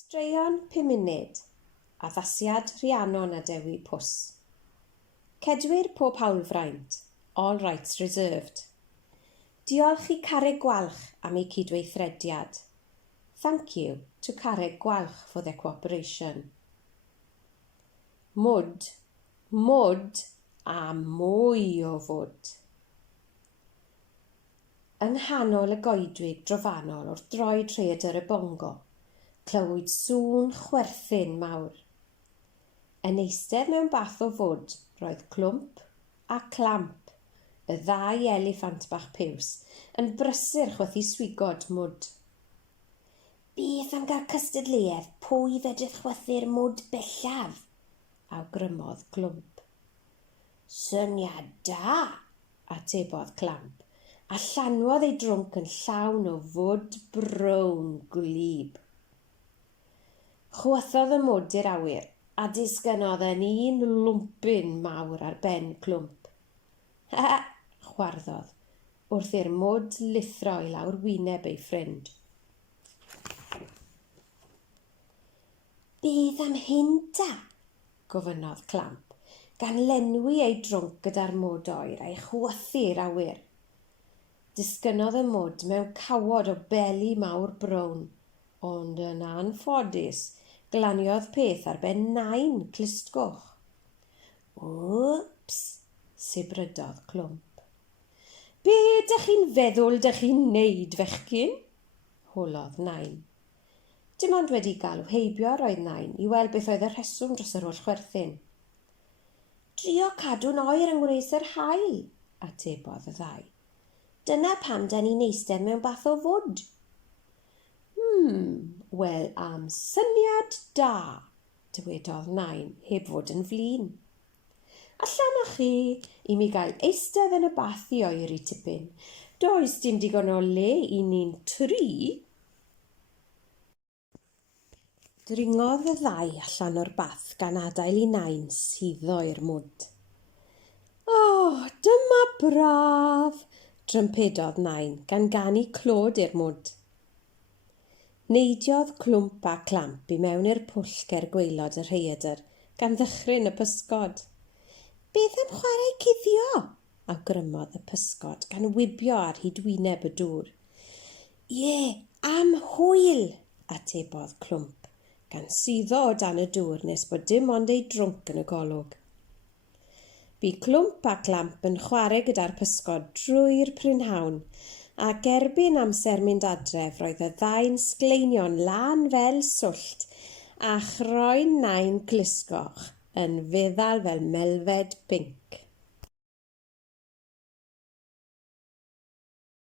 Straeon 5 munud, addasiad Rhiannon a Dewi Pws. Cedwir pob hawlfraint, all rights reserved. Diolch i Carreg Gwalch am ei cydweithrediad. Thank you to Carreg Gwalch for their cooperation. Mwd a mwy o fwd. Yn nghanol y goedwig drofannol wrth droed rhaeadr y bongo, clywyd sŵn chwerthin mawr. Yn eistedd mewn bath o fwd, roedd Clwmp a Clamp, y ddau eliffant bach piws, yn brysur chwythu swigod mwd. Beth am gael cystadleuedd pwy fedrith chwythu'r mwd bellaf, awgrymodd Clwmp. Syniad da, atebodd Clamp, a llanwodd ei drwnc yn llawn o fwd brown gwlyb. Chwythodd y mwd i'r awyr, a disgynnodd yn un lwmpyn mawr ar ben Clwmp. Ha! Chwarddodd, wrth i'r mwd lithro i lawr wyneb ei ffrind. Beth am hyn ta? Gofynnodd Clamp, gan lenwi ei drwnc gyda'r mwd oer a'i chwythu'r awyr. Disgynnodd y mwd mewn cawod o beli mawr brown, ond yn anffodus, glaniodd peth ar ben nain clustgoch. Wps, sibrydodd Clwmp. Be dych chi'n feddwl dych chi'n neud, fechgyn? Hwlodd nain. Dim ond wedi galw heibio roedd nain i weld beth oedd y rheswm dros yr holl chwerthin. Drio cadw'n oer yng ngwres yr haul, atebodd y ddau. Dyna pam da ni'n eistedd mewn bath o fwd. Wel am syniad da, dywedodd nain heb fod yn flin. Allan â chi i mi gael eistedd yn y bath i oer i tipyn. Does dim digon o le i ni'n tri. Dringodd y ddau allan o'r bath gan adael i nain suddo i'r mwd. Dyma braf, drympedodd nain gan ganu clod i'r mwd. Neidiodd Clwmp a Clamp i mewn i'r pwll ger gwaelod y rhaeadr gan ddychryn y pysgod. Beth am chwarae cuddio? Awgrymodd y pysgod gan wibio ar hyd wyneb y dŵr. Ie, am hwyl, atebodd Clwmp, gan suddo o dan y dŵr nes bod dim ond ei drwnc yn y golwg. Bu Clwmp a Clamp yn chwarae gyda'r pysgod drwy'r prynhawn, ac erbyn amser mynd adref roedd y ddau'n sgleinio'n lan fel swllt a chroen nain clusgoch yn feddal fel melfed pinc.